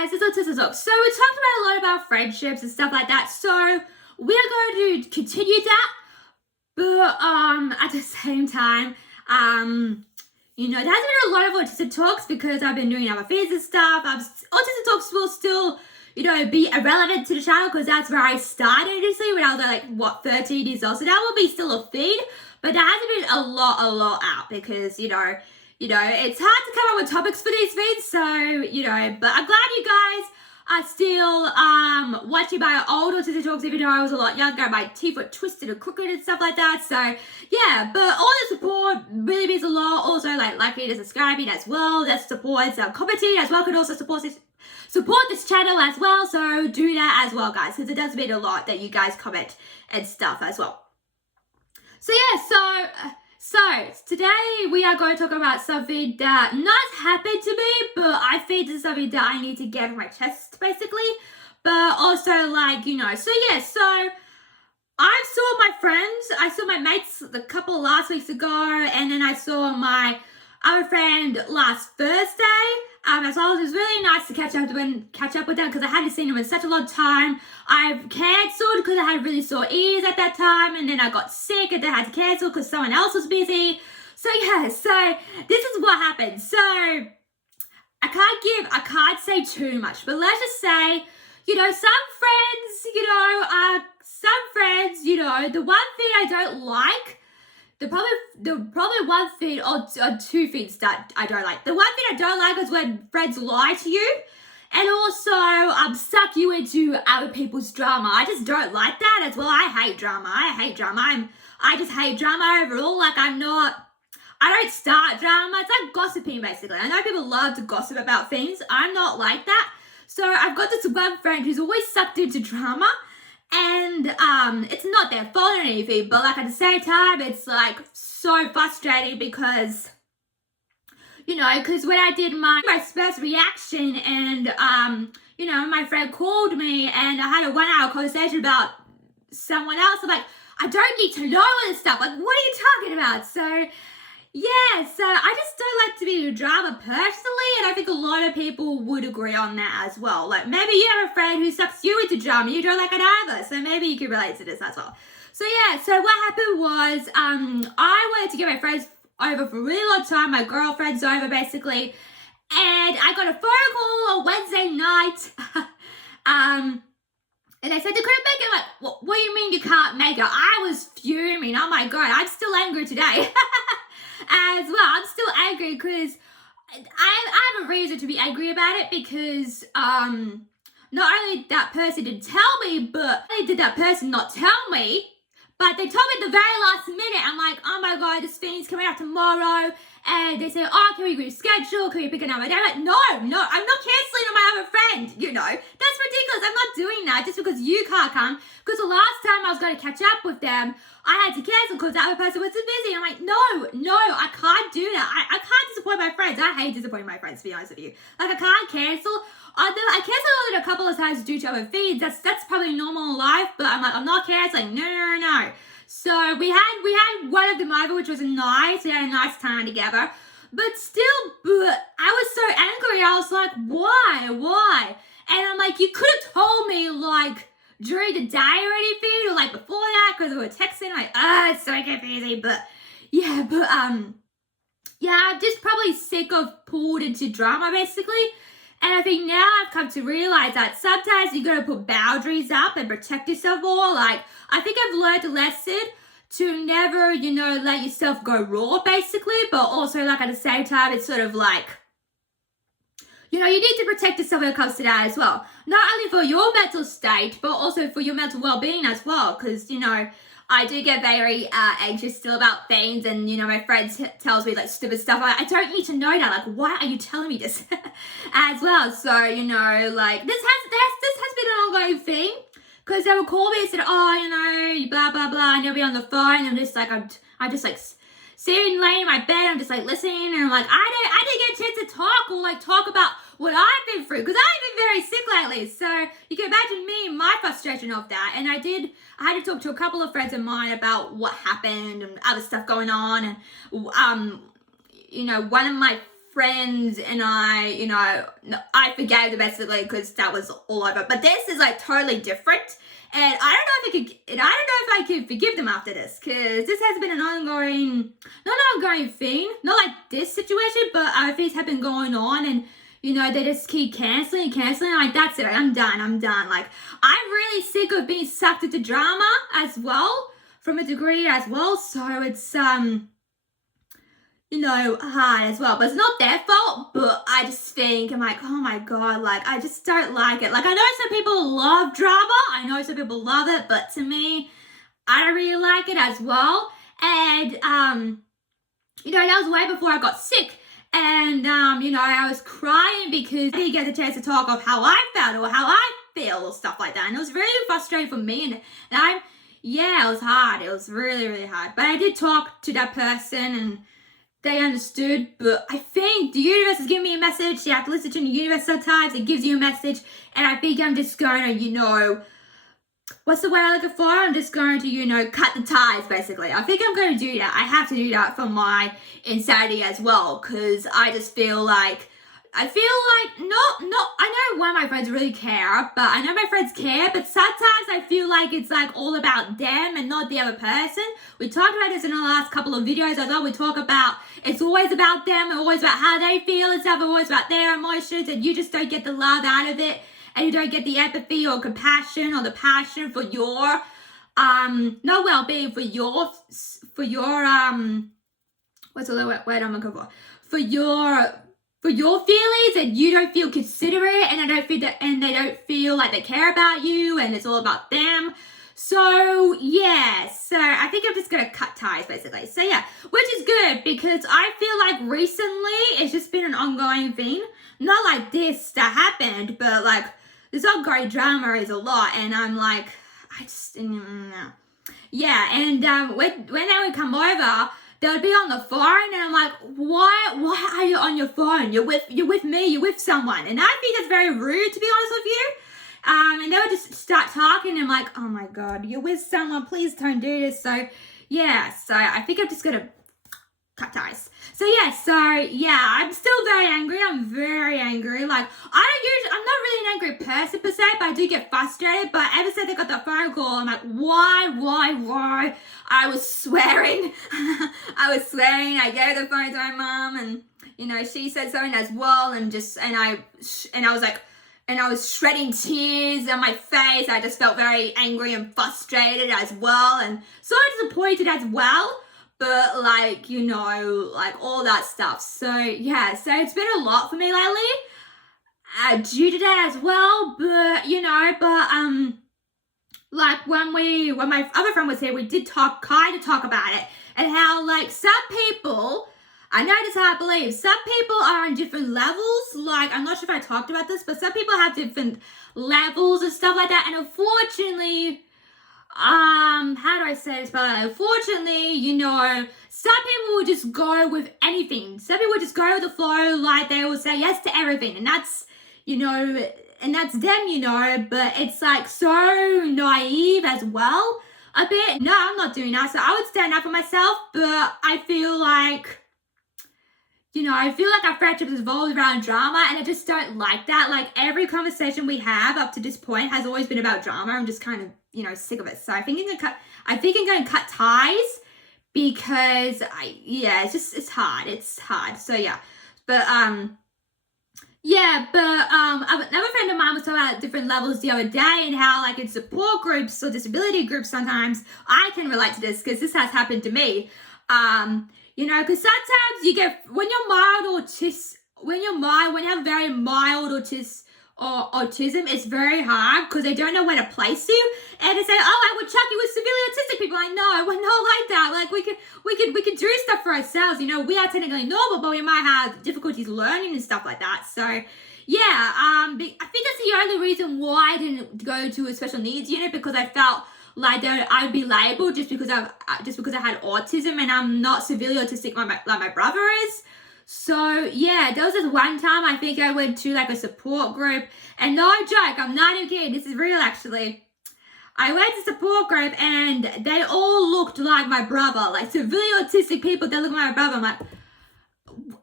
guys, it's Autism Talk. So we talked about a lot about friendships and stuff like that. So we are going to continue that, but at the same time, there hasn't been a lot of Autism Talks because I've been doing other feeds and stuff. Autism Talks will still, be irrelevant to the channel because that's where I started initially when I was 13 years old. So that will be still a feed, but there hasn't been a lot out because, it's hard to come up with topics for these feeds, so, but I'm glad you guys are still watching my old Autism Talks, even though I was a lot younger, my teeth were twisted and crooked and stuff like that, so, yeah, but all the support really means a lot. Also, liking and subscribing as well, that supports commenting as well, can also support this channel as well, so do that as well, guys, because it does mean a lot that you guys comment and stuff as well. So, yeah, so today we are going to talk about something that not happened to me, but I think this is something that I need to get off my chest, basically. But also, so I saw my friends, I saw my mates a couple last weeks ago, and then I saw my other friend last Thursday. As well, it was really nice to catch up with them because I hadn't seen them in such a long time. I've cancelled because I had really sore ears at that time, and then I got sick and then I had to cancel because someone else was busy. So yeah, so this is what happened. So I can't say too much, but let's just say, some friends, the one thing I don't like, the probably one thing or two things that I don't like. The one thing I don't like is when friends lie to you and also suck you into other people's drama. I just don't like that as well. I hate drama. I just hate drama overall. I don't start drama. It's like gossiping basically. I know people love to gossip about things. I'm not like that. So I've got this one friend who's always sucked into drama. And it's not their fault or anything, but at the same time, it's so frustrating because, because when I did my first reaction and, my friend called me and I had a 1 hour conversation about someone else, I'm like, I don't need to know all this stuff. What are you talking about? So, yeah, so I just don't like to be in drama personally, and I think a lot of people would agree on that as well. Maybe you have a friend who sucks you into drama, you don't like it either, so maybe you can relate to this as well. So yeah, so what happened was, I wanted to get my friends over for a really long time, my girlfriend's over basically, and I got a phone call on Wednesday night, and they said they couldn't make it. What do you mean you can't make it? I was fuming, oh my god, I'm still angry today. As well, I'm still angry because I have a reason to be angry about it because not only that person didn't tell me, but not only did that person not tell me, but they told me at the very last minute. I'm like, oh my god, this thing's coming out tomorrow, and they say, oh, can we reschedule? Can we pick another day? I'm like, no, I'm not cancelling on my other friend. That's ridiculous. I'm not doing that just because you can't come. Because the last time I was going to catch up with them, I had to cancel because the other person was too busy. I'm like, no, I can't do that. I can't disappoint my friends. I hate disappointing my friends, to be honest with you. I can't cancel. I canceled it a couple of times due to other feeds. That's probably normal in life, but I'm like, I'm not canceling. No. So we had one of them over, which was nice. We had a nice time together. But still, I was so angry. I was like, why? And I'm like, you could have told me during the day or anything, or before that, because we were texting, it's so confusing, I'm just probably sick of pulled into drama, basically, and I think now I've come to realize that sometimes you gotta put boundaries up and protect yourself more. I think I've learned a lesson to never, let yourself go raw, basically, but also, at the same time, it's sort of you need to protect yourself when it comes to that as well. Not only for your mental state, but also for your mental well-being as well. Because, I do get very anxious still about things. And, my friend tells me, stupid stuff. I don't need to know that. Why are you telling me this? As well. So, this has been an ongoing thing. Because they would call me and say, oh, blah, blah, blah. And they'll be on the phone. And I'm just sitting, laying in my bed, I'm just listening, and I'm I didn't get a chance to talk or talk about what I've been through, because I've been very sick lately, so you can imagine me and my frustration of that. And I had to talk to a couple of friends of mine about what happened and other stuff going on, and one of my friends and I forgave them basically because that was all over. But this is like totally different. And I don't know if I could forgive them after this, because this has been an ongoing, not an ongoing thing, not like this situation, but things have been going on, and they just keep canceling. Like, that's it. I'm done. Like, I'm really sick of being sucked into drama as well, from a degree as well. So it's hard as well. But it's not their fault, but I just think, I'm like, oh my God, like, I just don't like it. Like, I know some people love drama. I know some people love it, but to me, I don't really like it as well. And, that was way before I got sick. And, I was crying because I didn't get the chance to talk of how I felt or how I feel or stuff like that. And it was really frustrating for me. And it was hard. It was really, really hard. But I did talk to that person and they understood. But I think the universe is giving me a message. You have to listen to the universe sometimes. It gives you a message. And I think I'm just going to, what's the word I'm looking for? I'm just going to, cut the ties, basically. I think I'm going to do that. I have to do that for my insanity as well, because I just feel like, I know one of my friends really care, but I know my friends care, but sometimes I feel like it's like all about them and not the other person. We talked about this in the last couple of videos. I thought we talk about, it's always about them, always about how they feel and stuff, always about their emotions, and you just don't get the love out of it, and you don't get the empathy or compassion or the passion for your, not well-being, for your, what's the word I'm looking for? For your feelings, and you don't feel considerate, and they don't feel like they care about you, and it's all about them. So I think I'm just gonna cut ties, basically. So yeah, which is good, because I feel like recently it's just been an ongoing thing. Not like this that happened, but like this ongoing drama is a lot, and I'm like, I just yeah. And when they would come over, they would be on the phone, and I'm like, why are you on your phone? You're with me, you're with someone. And I think that's very rude, to be honest with you. And they would just start talking, and I'm like, oh my God, you're with someone, please don't do this. So yeah, so I think I'm just gonna cut ties. So I'm still very angry. I'm very angry. Like, I'm not really an angry person per se, but I do get frustrated. But ever since I got that phone call, I'm like, why? I was swearing. I gave the phone to my mom, and she said something as well, and I was shredding tears on my face. I just felt very angry and frustrated as well, and so disappointed as well. But like, like all that stuff. So yeah, so it's been a lot for me lately, due to that as well. But like when my other friend was here, we did talk about it, and how like some people, I know this how I believe, some people are on different levels. Like, I'm not sure if I talked about this, but some people have different levels and stuff like that. And unfortunately, how do I say this? But unfortunately, some people will just go with anything. Some people will just go with the flow, like they will say yes to everything, and that's, and that's them, but it's like so naive as well, a bit. No, I'm not doing that. So I would stand up for myself, but I feel like, our friendship is revolved around drama, and I just don't like that. Like, every conversation we have up to this point has always been about drama. I'm just kind of, sick of it. So I think I'm going to cut ties, because it's hard. It's hard. So yeah, but another friend of mine was talking about different levels the other day, and how like in support groups or disability groups, sometimes I can relate to this, because this has happened to me. Because sometimes you get, when you have very mild autism, it's very hard, because they don't know where to place you, and they say, I would chuck you with severely autistic people. I know, we're not like that. Like, we can do stuff for ourselves. We are technically normal, but we might have difficulties learning and stuff like that. So yeah, I think that's the only reason why I didn't go to a special needs unit, because I felt like I'd be labeled just because I had autism, and I'm not severely autistic like my brother is. So yeah, there was this one time I think I went to like a support group, and no joke, I'm not even kidding, this is real actually. I went to support group, and they all looked like my brother, like severely autistic people. They look like my brother. I'm like,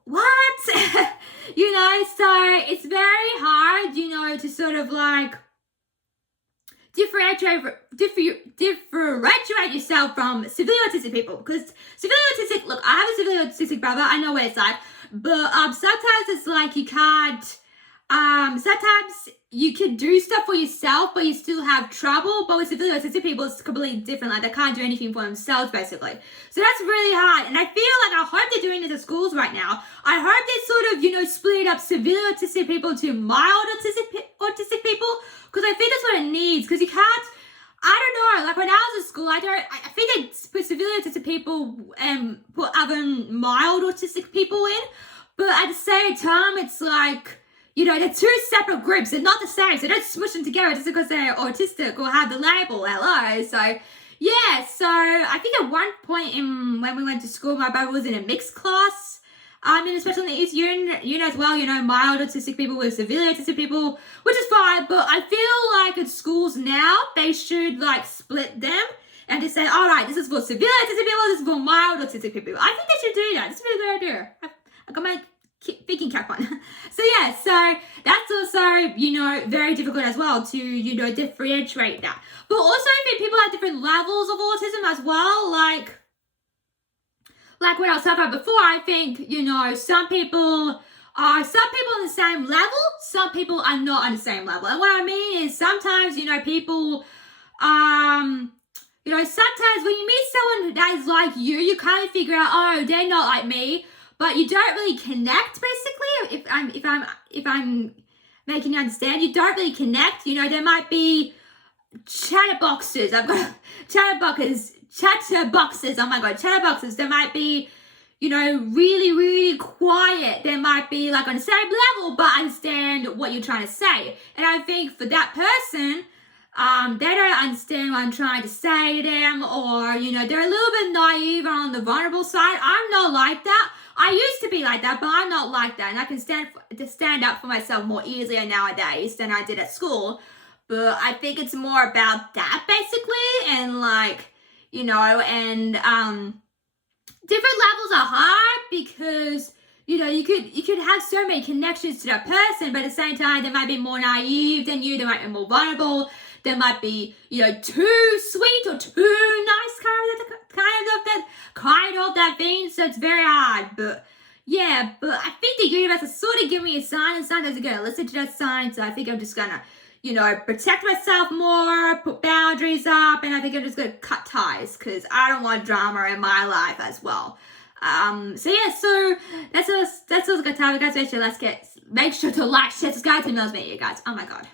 what? You know, so it's very hard, you know, to sort of like differentiate yourself from severely autistic people, because severely autistic, look, I have a severely autistic brother, I know what it's like, but sometimes it's like you can't, sometimes you can do stuff for yourself, but you still have trouble. But with severely autistic people, it's completely different. Like, they can't do anything for themselves, basically. So that's really hard. And I feel like, I hope they're doing this at schools right now. I hope they sort of, you know, split up severely autistic people to mild autistic people, because I think that's what it needs. Because you can't, I don't know, like when I was at school, I think they put severely autistic people and put other mild autistic people in. But at the same time, it's like, you know, they're two separate groups. They're not the same. So don't smush them together just because they're autistic or have the label. Hello. So, yeah. So I think at one point when we went to school, my brother was in a mixed class. And especially in the East unit as well, you know, mild autistic people with severely autistic people, which is fine. But I feel like at schools now, they should like split them and just say, all right, this is for severely autistic people, this is for mild autistic people. I think they should do that. It's a really good idea. I got my thinking cap on. So yeah, so that's also, you know, very difficult as well to, you know, differentiate that. But also I think people have different levels of autism as well. Like what I was talking about before, I think, you know, some people on the same level, some people are not on the same level. And what I mean is sometimes, you know, people, you know, sometimes when you meet someone that is like you kind of figure out, oh, they're not like me. But you don't really connect, basically. If I'm making you understand, you don't really connect. You know, there might be chatterboxes. I've got chatterboxes. Oh my god, chatterboxes. There might be, you know, really, really quiet. There might be like on the same level, but understand what you're trying to say. And I think for that person, they don't understand what I'm trying to say to them, or, you know, they're a little bit naive or on the vulnerable side. I'm not like that. I used to be like that, but I'm not like that. And I can stand up for myself more easily nowadays than I did at school. But I think it's more about that, basically. And like, you know, and different levels are hard because, you know, you could have so many connections to that person, but at the same time, they might be more naive than you. They might be more vulnerable. They might be, you know, too sweet or too nice, kind of that thing. So it's very hard. But yeah, but I think the universe is sort of giving me a sign, and sometimes I'm gonna listen to that sign. So I think I'm just gonna, you know, protect myself more, put boundaries up, and I think I'm just gonna cut ties because I don't want drama in my life as well. So yeah, so that's all I got time, guys. Make sure to like, share, subscribe to me, you guys. Oh my god.